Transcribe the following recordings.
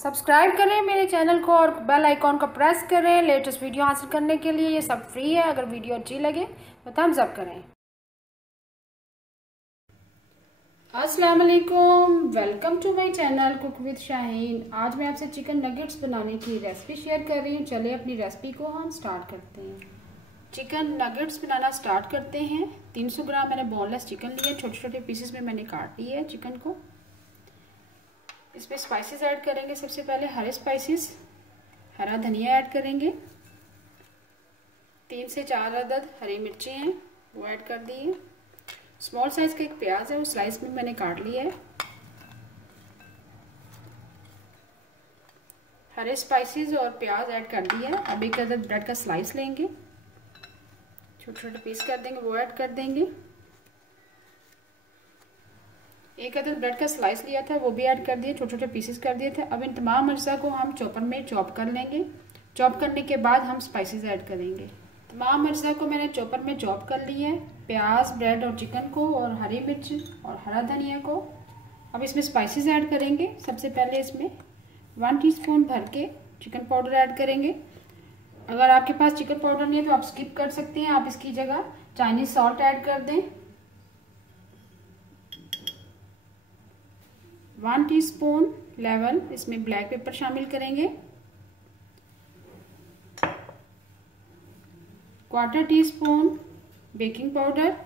Subscribe करें मेरे channel को और बेल आइकॉन को प्रेस करें लेटेस्ट वीडियो हासिल करने के लिए। ये सब फ्री है। अगर वीडियो अच्छी लगे तो थम्स अप करें। अस्सलाम वालेकुम, welcome to my channel cook with Shaheen. आज मैं आपसे चिकन नगेट्स बनाने की रेसिपी शेयर कर रही हूँ। चलिए अपनी रेसिपी को हम स्टार्ट करते हैं। चिकन नगेट्स बनाना स्टार्ट करते हैं। 300 ग्राम मैंने बोनलेस चिकन लिया, छोटे छोटे पीसेस में मैंने काट लिया है चिकन को। इसमें स्पाइसेस ऐड करेंगे। सबसे पहले हरे स्पाइसेस, हरा धनिया ऐड करेंगे। 3 से 4 अदद हरी मिर्ची हैं, वो ऐड कर दिए। स्मॉल साइज का एक प्याज है, वो स्लाइस में मैंने काट लिया है। हरे स्पाइसेस और प्याज ऐड कर दिया है। अब 1 अदद ब्रेड का स्लाइस लेंगे, छोटे छोटे पीस कर देंगे, वो ऐड कर देंगे। 1 अदद ब्रेड का स्लाइस लिया था, वो भी ऐड कर दिए, छोटे छोटे पीसेस कर दिए थे। अब इन तमाम अज्जा को हम चॉपर में चॉप कर लेंगे। चॉप करने के बाद हम स्पाइसेस ऐड करेंगे। तमाम अज्जा को मैंने चॉपर में चॉप कर लिया है, प्याज, ब्रेड और चिकन को, और हरी मिर्च और हरा धनिया को। अब इसमें स्पाइसेस ऐड करेंगे। सबसे पहले इसमें 1 टीस्पून भर के चिकन पाउडर ऐड करेंगे। अगर आपके पास चिकन पाउडर नहीं है तो आप स्किप कर सकते हैं। आप इसकी जगह चाइनीज सॉल्ट ऐड कर दें। 1 टीस्पून लेवल इसमें ब्लैक पेपर शामिल करेंगे। 1/4 टीस्पून बेकिंग पाउडर।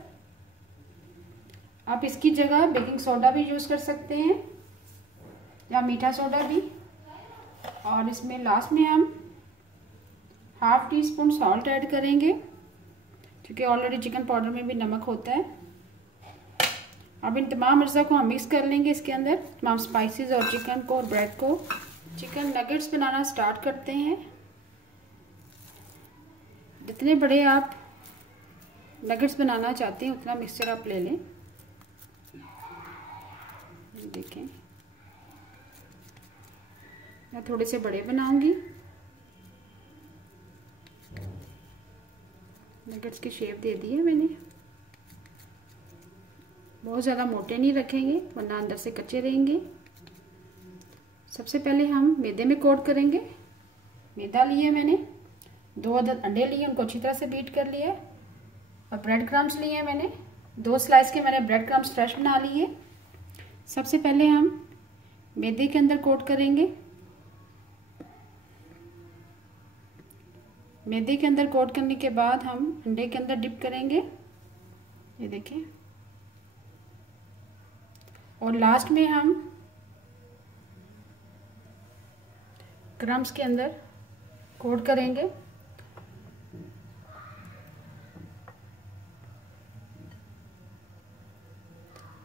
आप इसकी जगह बेकिंग सोडा भी यूज कर सकते हैं या मीठा सोडा भी। और इसमें लास्ट में हम 1/2 टीस्पून सॉल्ट ऐड करेंगे, क्योंकि ऑलरेडी चिकन पाउडर में भी नमक होता है। अब इन तमाम अज्जा को हम मिक्स कर लेंगे इसके अंदर, तमाम स्पाइसेस और चिकन को और ब्रेड को। चिकन नगेट्स बनाना स्टार्ट करते हैं। जितने बड़े आप नगेट्स बनाना चाहते हैं उतना मिक्सचर आप ले लें। देखें, मैं थोड़े से बड़े बनाऊंगी। नगेट्स की शेप दे दी है मैंने। बहुत ज़्यादा मोटे नहीं रखेंगे वरना अंदर से कच्चे रहेंगे। सबसे पहले हम मैदे में कोट करेंगे। मैदा लिए मैंने, 2 अदद अंडे लिए, उनको अच्छी तरह से बीट कर लिया। और ब्रेड क्रम्स लिए मैंने, 2 स्लाइस के मैंने ब्रेड क्रम्स फ्रेश बना लिए। सबसे पहले हम मैदे के अंदर कोट करेंगे। मैदे के अंदर कोट करने के बाद हम अंडे के अंदर डिप करेंगे, ये देखें। और लास्ट में हम क्रम्स के अंदर कोट करेंगे।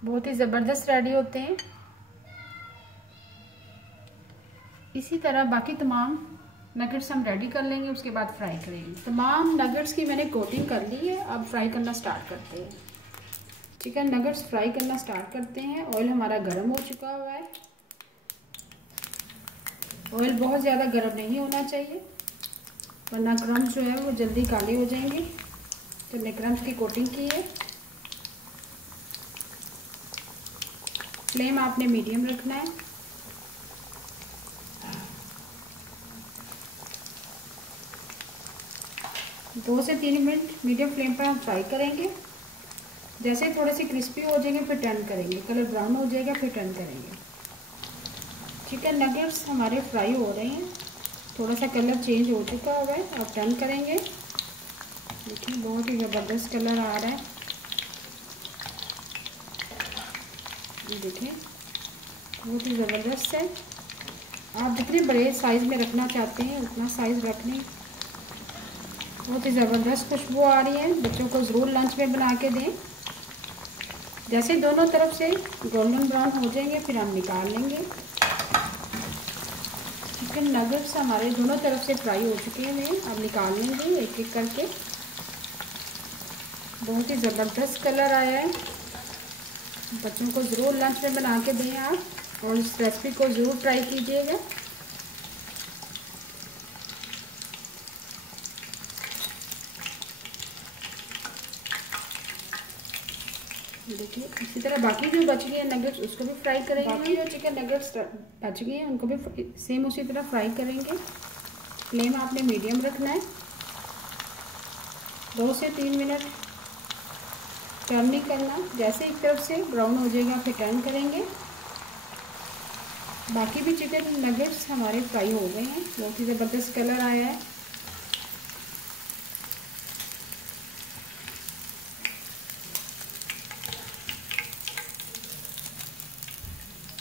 बहुत ही ज़बरदस्त रेडी होते हैं। इसी तरह बाकी तमाम नगेट्स हम रेडी कर लेंगे, उसके बाद फ्राई करेंगे। तमाम नगेट्स की मैंने कोटिंग कर ली है। अब फ्राई करना स्टार्ट करते हैं। चिकन नगेट्स फ्राई करना स्टार्ट करते हैं। ऑयल हमारा गर्म हो चुका हुआ है। ऑयल बहुत ज़्यादा गर्म नहीं होना चाहिए वरना क्रम्स जो है वो जल्दी काले हो जाएंगे। तो मैंने क्रम्स की कोटिंग की है। फ्लेम आपने मीडियम रखना है। दो से 3 मिनट मीडियम फ्लेम पर हम फ्राई करेंगे। जैसे थोड़े से क्रिस्पी हो जाएंगे फिर टर्न करेंगे, कलर ब्राउन हो जाएगा फिर टर्न करेंगे। चिकन नगेट्स हमारे फ्राई हो रहे हैं, थोड़ा सा कलर चेंज हो चुका हुआ है। अब टर्न करेंगे। देखिए, बहुत ही ज़बरदस्त कलर आ रहा है। देखिए, बहुत ही ज़बरदस्त है। आप जितने बड़े साइज़ में रखना चाहते हैं उतना साइज़ रख लें। बहुत ही ज़बरदस्त खुशबू आ रही है। बच्चों को ज़रूर लंच में बना के दें। जैसे दोनों तरफ से गोल्डन ब्राउन हो जाएंगे फिर हम निकाल लेंगे। चिकन नगेट्स हमारे दोनों तरफ से फ्राई हो चुके हैं। अब निकाल लेंगे एक एक करके। बहुत ही ज़बरदस्त कलर आया है। बच्चों को ज़रूर लंच में बना के दें आप, और इस रेसिपी को ज़रूर ट्राई कीजिएगा। देखिए इसी तरह बाकी जो बच गए हैं नगेट्स उसको भी फ्राई करेंगे। बाकी जो चिकन नगेट्स बच गए हैं उनको भी सेम उसी तरह फ्राई करेंगे। फ्लेम आपने मीडियम रखना है। 2 से 3 मिनट टर्न नहीं करना। जैसे एक तरफ से ब्राउन हो जाएगा फिर टर्न करेंगे। बाकी भी चिकन नगेट्स हमारे फ्राई हो गए हैं, बहुत ही ज़बरदस्त कलर आया है।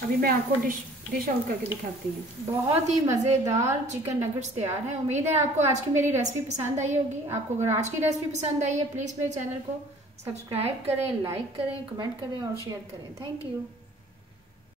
अभी मैं आपको डिश आउट करके दिखाती हूँ। बहुत ही मज़ेदार चिकन नगेट्स तैयार है। उम्मीद है आपको आज की मेरी रेसिपी पसंद आई होगी। आपको अगर आज की रेसिपी पसंद आई है प्लीज़ मेरे चैनल को सब्सक्राइब करें, लाइक करें, कमेंट करें और शेयर करें। Thank you.